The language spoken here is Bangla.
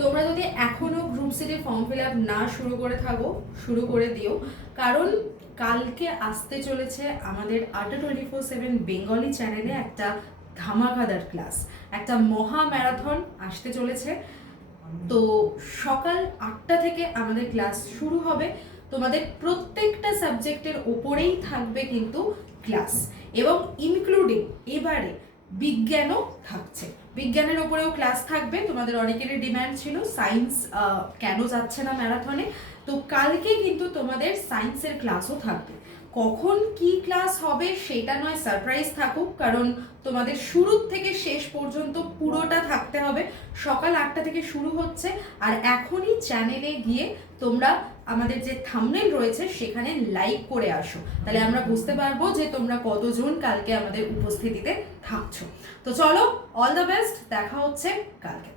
তোমরা যদি এখনো group CD form fill up না শুরু করে থাকো, শুরু করে দিও, কারণ কালকে আসতে চলেছে আমাদের আড্ডা 24/7 বেঙ্গলি চ্যানেলে একটা ধামাকাদার ক্লাস, একটা মহা ম্যারাথন আসতে চলেছে। তো সকাল 8টা থেকে আমাদের ক্লাস শুরু হবে। তোমাদের প্রত্যেকটা সাবজেক্টের ওপরেই থাকবে কিন্তু ক্লাস, এবং ইনক্লুডিং এবারে বিজ্ঞানও থাকছে। বিজ্ঞানের ওপরেও ক্লাস থাকবে। তোমাদের অনেকেরই ডিম্যান্ড ছিল সায়েন্স কেন যাচ্ছে না ম্যারাথনে, তো কালকে কিন্তু তোমাদের সায়েন্সের ক্লাসও থাকবে। কখন কি ক্লাস হবে সেটা নয় সারপ্রাইজ থাকুক, কারণ তোমাদের শুরু থেকে শেষ পর্যন্ত পুরোটা থাকতে হবে। সকাল 8টা থেকে শুরু হচ্ছে, আর এখনই চ্যানেলে গিয়ে তোমরা আমাদের যে থাম্বনেল রয়েছে সেখানে লাইক করে আসো, তাহলে আমরা বুঝতে পারবো যে তোমরা কতজন কালকে আমাদের উপস্থিতিতে থাকছো। তো চলো, অল দ্য বেস্ট, দেখা হচ্ছে কালকে।